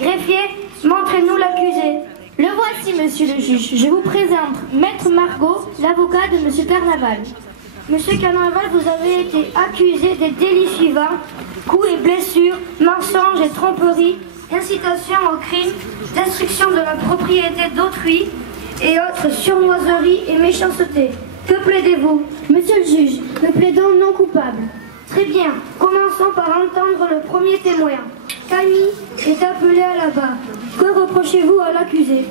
Greffier, montrez-nous l'accusé. Le voici, monsieur le juge. Je vous présente Maître Margot, l'avocat de monsieur Carnaval. Monsieur Carnaval, vous avez été accusé des délits suivants: coups et blessures, mensonges et tromperies, incitation au crime, destruction de la propriété d'autrui et autres surnoiseries et méchanceté. Que plaidez-vous? Monsieur le juge, nous plaidons non coupable. Très bien, commençons par entendre le premier témoin. Camille est appelée à la barre. Que reprochez-vous à l'accusé?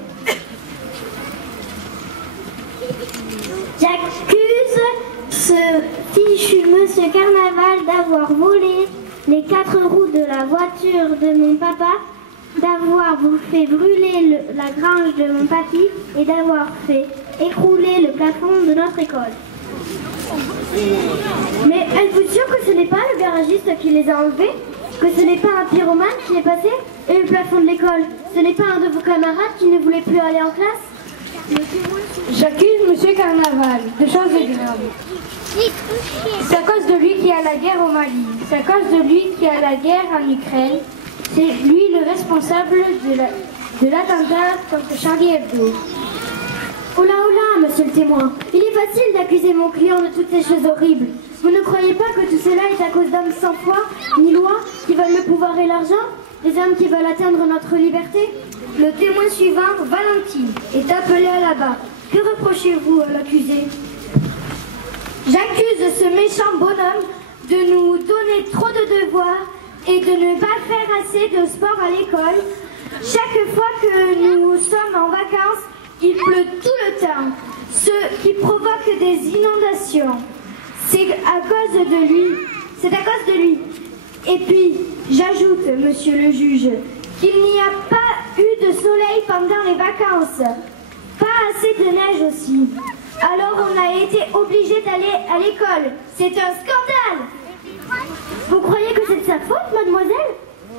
J'accuse ce fichu monsieur Carnaval d'avoir volé les 4 roues de la voiture de mon papa, d'avoir fait brûler la grange de mon papy et d'avoir fait écrouler le plafond de notre école. Mais êtes-vous sûr que ce n'est pas le garagiste qui les a enlevés? Que ce n'est pas un pyromane qui est passé? Et le plafond de l'école, ce n'est pas un de vos camarades qui ne voulait plus aller en classe? J'accuse monsieur Carnaval de choses graves. C'est à cause de lui qu'il y a la guerre au Mali. C'est à cause de lui qu'il y a la guerre en Ukraine. C'est lui le responsable de l'attentat contre Charlie Hebdo. Oh là, monsieur le témoin, il est facile d'accuser mon client de toutes ces choses horribles. Vous ne croyez pas que tout cela est à cause d'hommes sans foi, ni loi, qui veulent le pouvoir et l'argent? Des hommes qui veulent atteindre notre liberté? Le témoin suivant, Valentine, est appelé à la barre. Que reprochez-vous à l'accusé? J'accuse ce méchant bonhomme de nous donner trop de devoirs et de ne pas faire assez de sport à l'école. Chaque fois que nous sommes en vacances, il pleut tout le temps, ce qui provoque des inondations. C'est à cause de lui. C'est à cause de lui. Et puis, j'ajoute, monsieur le juge, qu'il n'y a pas eu de soleil pendant les vacances. Pas assez de neige aussi. Alors on a été obligé d'aller à l'école. C'est un scandale. Vous croyez que c'est de sa faute, mademoiselle?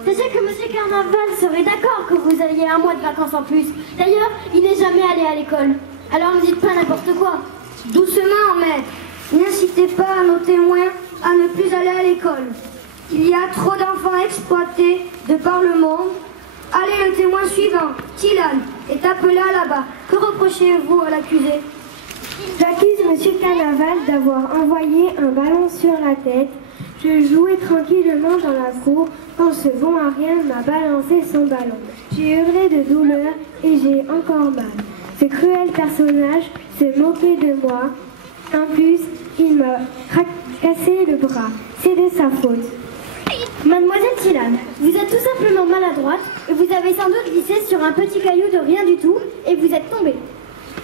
Sachez que monsieur Carnaval serait d'accord que vous ayez un mois de vacances en plus. D'ailleurs, il n'est jamais allé à l'école. Alors ne dites pas n'importe quoi. Doucement, maître. N'incitez pas nos témoins à ne plus aller à l'école. Il y a trop d'enfants exploités de par le monde. Allez, le témoin suivant, Tilan, est appelé à la barre. Que reprochez-vous à l'accusé? J'accuse monsieur Carnaval d'avoir envoyé un ballon sur la tête. Je jouais tranquillement dans la cour quand ce bon à rien m'a balancé son ballon. J'ai hurlé de douleur et j'ai encore mal. Ce cruel personnage se moquait de moi. En plus, il m'a cassé le bras. C'est de sa faute. Mademoiselle Tilan, vous êtes tout simplement maladroite et vous avez sans doute glissé sur un petit caillou de rien du tout et vous êtes tombée.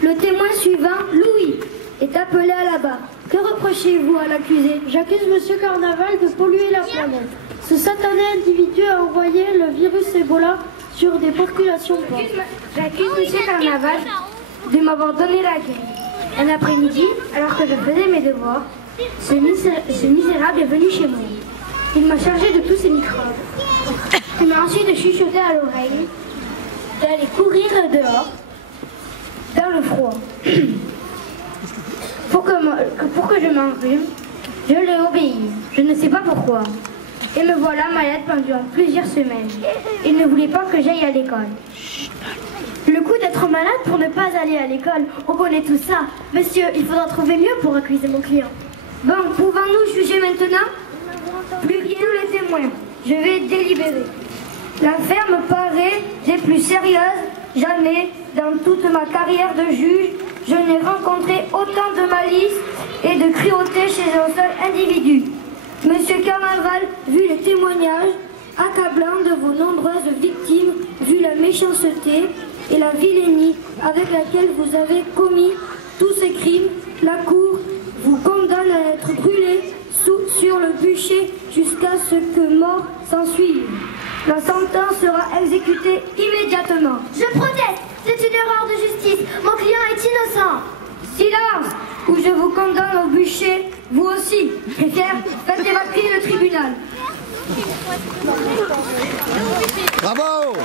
Le témoin suivant, Louis, est appelé à la barre. Que reprochez-vous à l'accusé? J'accuse monsieur Carnaval de polluer la planète. Ce satané individu a envoyé le virus Ebola sur des populations pauvres. J'accuse monsieur Carnaval de m'avoir donné la guerre. Un après-midi, alors que je faisais mes devoirs, ce misérable est venu chez moi. Il m'a chargé de tous ces microbes. Il m'a ensuite chuchoté à l'oreille d'aller courir dehors dans le froid. Pour que je m'enrhume, je l'ai obéi. Je ne sais pas pourquoi. Et me voilà malade pendant plusieurs semaines. Il ne voulait pas que j'aille à l'école. Le coup d'être malade pour ne pas aller à l'école, on connaît tout ça. Monsieur, il faudra trouver mieux pour accuser mon client. Bon, pouvons-nous juger maintenant? Plus rien les témoins. Je vais délibérer. L'affaire me paraît des plus sérieuses. Jamais, dans toute ma carrière de juge, je n'ai rencontré autant de malice et de cruauté chez un seul individu. Monsieur Carnaval, vu les témoignages accablants de vos nombreuses victimes, vu la méchanceté et la vilainie avec laquelle vous avez commis tous ces crimes, la Cour vous condamne à être brûlé sur le bûcher jusqu'à ce que mort s'ensuive. La sentence sera exécutée immédiatement. Je proteste, c'est une erreur de justice. Mon client est innocent. Silence, ou je vous condamne au bûcher, vous aussi. Greffière, faites évacuer le tribunal. Bravo!